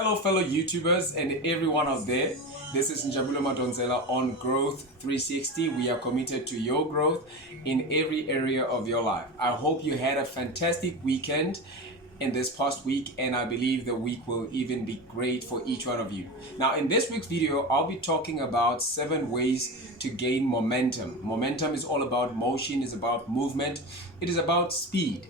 Hello, fellow YouTubers and everyone out there. This is Njabulo Madonzela on Growth 360. We are committed to your growth in every area of your life. I hope you had a fantastic weekend in this past week, and I believe the week will even be great for each one of you. Now, in this week's video, I'll be talking about 7 ways to gain momentum. Momentum is all about motion, is about movement, it is about speed.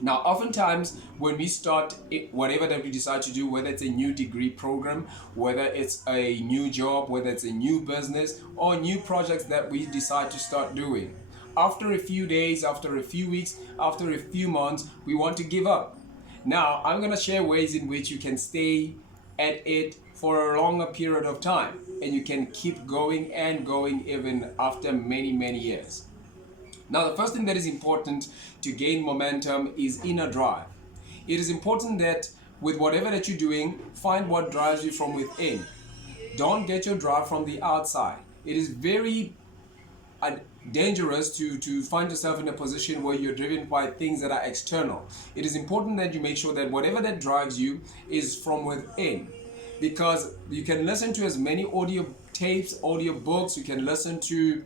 Now, oftentimes when we start whatever that we decide to do, whether it's a new degree program, whether it's a new job, whether it's a new business or new projects that we decide to start doing, after a few days, after a few weeks, after a few months, we want to give up. Now, I'm going to share ways in which you can stay at it for a longer period of time and you can keep going and going even after many years. Now, the first thing that is important to gain momentum is inner drive. It is important that with whatever that you're doing, find what drives you from within. Don't get your drive from the outside. It is very dangerous to find yourself in a position where you're driven by things that are external. It is important that you make sure that whatever that drives you is from within, because you can listen to as many audio tapes, audio books, you can listen to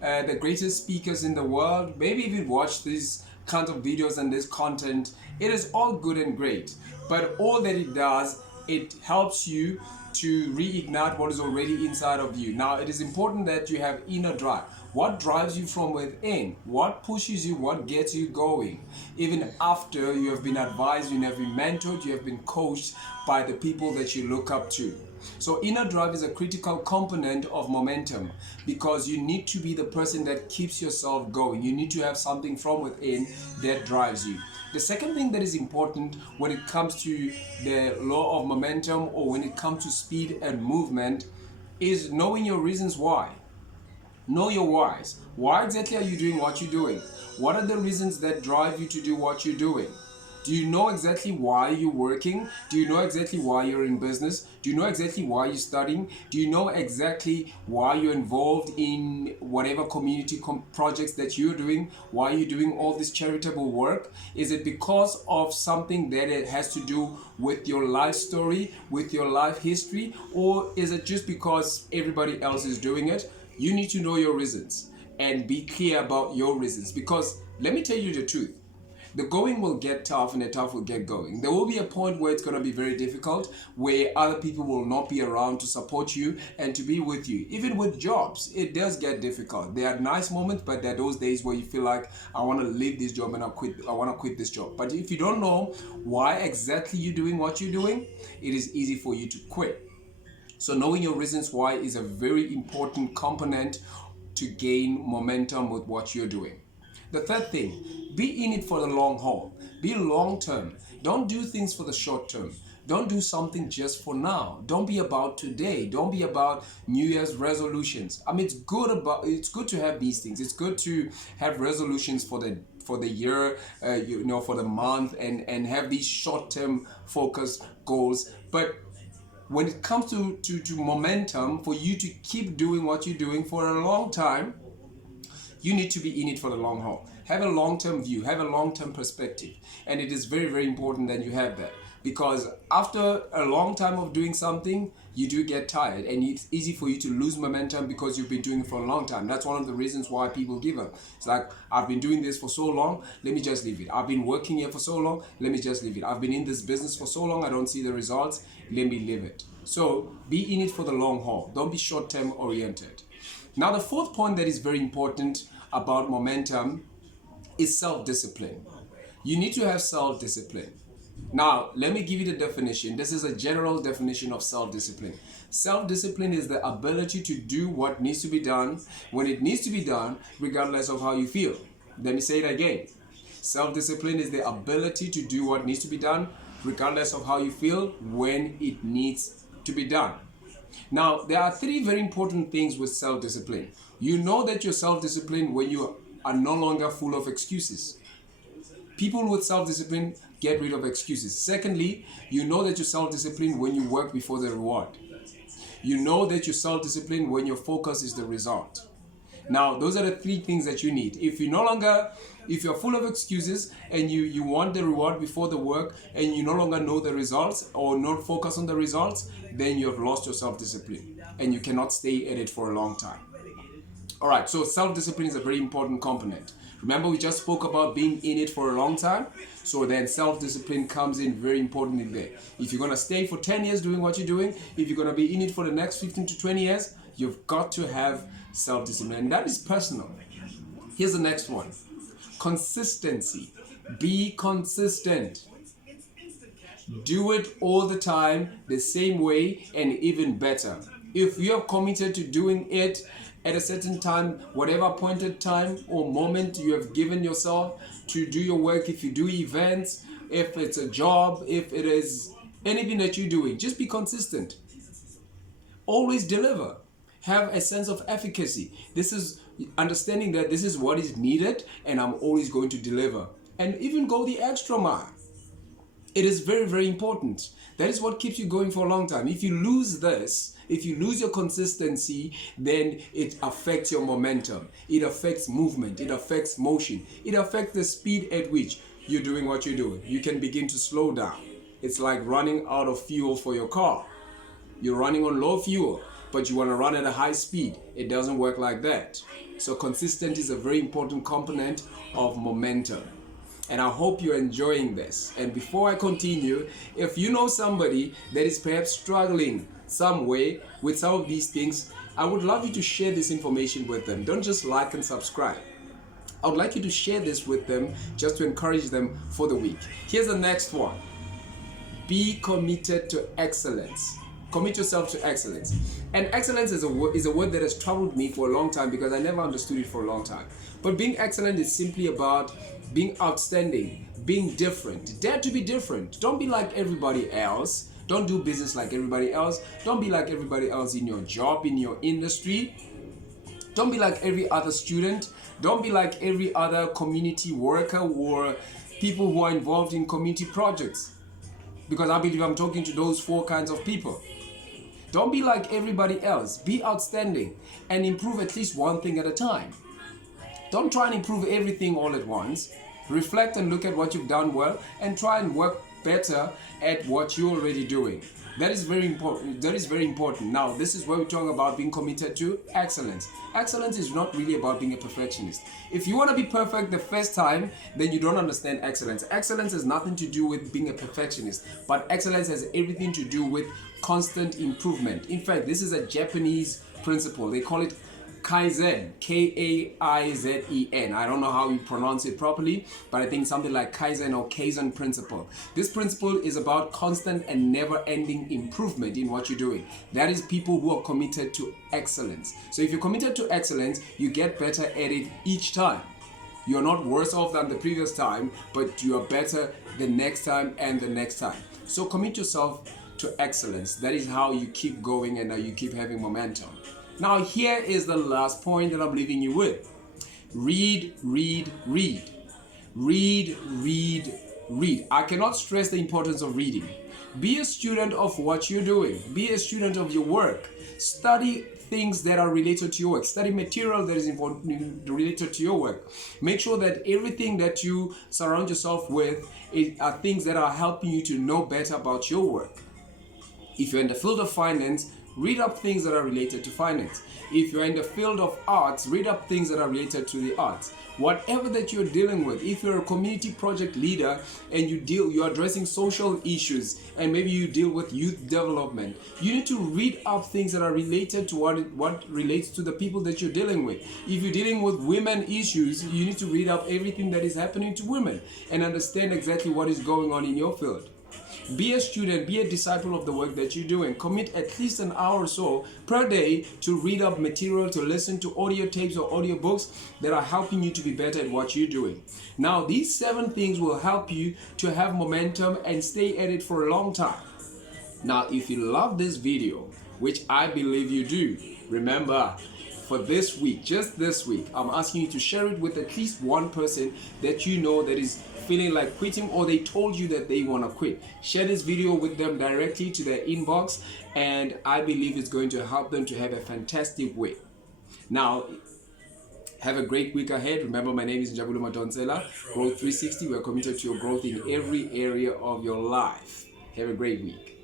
the greatest speakers in the world, maybe even watch these kinds of videos and this content. It is all good and great, but all that it does, it helps you to reignite what is already inside of you. Now, it is important that you have inner drive. What drives you from within? What pushes you? What gets you going? Even after you have been advised, you have been mentored, you have been coached by the people that you look up to. So inner drive is a critical component of momentum, because you need to be the person that keeps yourself going. You need to have something from within that drives you. The second thing that is important when it comes to the law of momentum, or when it comes to speed and movement, is knowing your reasons why. Know your whys. Why exactly are you doing what you're doing? What are the reasons that drive you to do what you're doing? Do you know exactly why you're working? Do you know exactly why you're in business? Do you know exactly why you're studying? Do you know exactly why you're involved in whatever community projects that you're doing? Why you're doing all this charitable work? Is it because of something that it has to do with your life story, with your life history? Or is it just because everybody else is doing it? You need to know your reasons and be clear about your reasons, because let me tell you the truth. The going will get tough and the tough will get going. There will be a point where it's going to be very difficult, where other people will not be around to support you and to be with you. Even with jobs, it does get difficult. There are nice moments, but there are those days where you feel like, I want to leave this job and I want to quit this job. But if you don't know why exactly you're doing what you're doing, it is easy for you to quit. So knowing your reasons why is a very important component to gain momentum with what you're doing. The third thing, be in it for the long haul. Be long term. Don't do things for the short term. Don't do something just for now. Don't be about today. Don't be about New Year's resolutions. I mean, it's good to have these things. It's good to have resolutions for the year, for the month, and have these short-term focus goals. But when it comes to momentum, for you to keep doing what you're doing for a long time, you need to be in it for the long haul. Have a long-term view, have a long-term perspective. And it is very important that you have that. Because after a long time of doing something, you do get tired, and it's easy for you to lose momentum because you've been doing it for a long time. That's one of the reasons why people give up. It's like, I've been doing this for so long, let me just leave it. I've been working here for so long, let me just leave it. I've been in this business for so long, I don't see the results, let me leave it. So be in it for the long haul. Don't be short-term oriented. Now, the fourth point that is very important about momentum is self-discipline. You need to have self-discipline. Now, let me give you the definition. This is a general definition of self-discipline. Self-discipline is the ability to do what needs to be done when it needs to be done, regardless of how you feel. Let me say it again. Self-discipline is the ability to do what needs to be done, regardless of how you feel, when it needs to be done. Now, there are 3 very important things with self-discipline. You know that you're self-disciplined when you are no longer full of excuses. People with self-discipline get rid of excuses. Secondly, you know that you're self-disciplined when you work before the reward. You know that you're self-disciplined when your focus is the result. Now, those are the three things that you need. If you're full of excuses and you want the reward before the work and you no longer know the results or not focus on the results, then you have lost your self-discipline and you cannot stay at it for a long time. All right, so self-discipline is a very important component. Remember, we just spoke about being in it for a long time. So then self-discipline comes in very importantly there. If you're going to stay for 10 years doing what you're doing, if you're going to be in it for the next 15 to 20 years, you've got to have self-discipline. And that is personal. Here's the next one. Consistency. Be consistent. Do it all the time, the same way, and even better. If you are committed to doing it at a certain time, whatever appointed time or moment you have given yourself to do your work, if you do events, if it's a job, if it is anything that you're doing, just be consistent. Always deliver. Have a sense of efficacy. This is understanding that this is what is needed and I'm always going to deliver. And even go the extra mile. It is very, very important. That is what keeps you going for a long time. If you lose this, if you lose your consistency, then it affects your momentum. It affects movement. It affects motion. It affects the speed at which you're doing what you're doing. You can begin to slow down. It's like running out of fuel for your car. You're running on low fuel, but you want to run at a high speed. It doesn't work like that. So consistency is a very important component of momentum. And I hope you're enjoying this. And before I continue, if you know somebody that is perhaps struggling some way with some of these things, I would love you to share this information with them. Don't just like and subscribe. I would like you to share this with them just to encourage them for the week. Here's the next one. Be committed to excellence. Commit yourself to excellence. And excellence is a word that has troubled me for a long time because I never understood it for a long time. But being excellent is simply about being outstanding, being different. Dare to be different. Don't be like everybody else. Don't do business like everybody else. Don't be like everybody else in your job, in your industry. Don't be like every other student. Don't be like every other community worker or people who are involved in community projects. Because I believe I'm talking to those four kinds of people. Don't be like everybody else. Be outstanding and improve at least one thing at a time. Don't try and improve everything all at once. Reflect and look at what you've done well and try and work better at what you're already doing. That is very important. That is very important. Now, this is where we talk about being committed to excellence. Excellence is not really about being a perfectionist. If you want to be perfect the first time, then you don't understand excellence. Excellence has nothing to do with being a perfectionist, but excellence has everything to do with constant improvement. In fact, this is a Japanese principle. They call it Kaizen, Kaizen. I don't know how you pronounce it properly, but I think something like Kaizen or Kaizen principle. This principle is about constant and never-ending improvement in what you're doing. That is people who are committed to excellence. So if you're committed to excellence, you get better at it each time. You're not worse off than the previous time, but you are better the next time and the next time. So commit yourself to excellence. That is how you keep going and how you keep having momentum. Now here is the last point that I'm leaving you with. Read, read, read. Read, read, read. I cannot stress the importance of reading. Be a student of what you're doing. Be a student of your work. Study things that are related to your work. Study material that is important related to your work. Make sure that everything that you surround yourself with are things that are helping you to know better about your work. If you're in the field of finance, read up things that are related to finance. If you're in the field of arts, read up things that are related to the arts. Whatever that you're dealing with, if you're a community project leader and you're addressing social issues and maybe you deal with youth development, you need to read up things that are related to what relates to the people that you're dealing with. If you're dealing with women issues, you need to read up everything that is happening to women and understand exactly what is going on in your field. Be a student, be a disciple of the work that you're doing. Commit at least an hour or so per day to read up material, to listen to audio tapes or audio books that are helping you to be better at what you're doing. Now, these 7 things will help you to have momentum and stay at it for a long time. Now, if you love this video, which I believe you do, remember, for this week, just this week, I'm asking you to share it with at least one person that you know that is feeling like quitting or they told you that they want to quit. Share this video with them directly to their inbox and I believe it's going to help them to have a fantastic week. Now, Have a great week ahead. Remember, my name is Njabulo Madonsela. Growth 360. We're committed to your growth in every area of your life. Have a great week.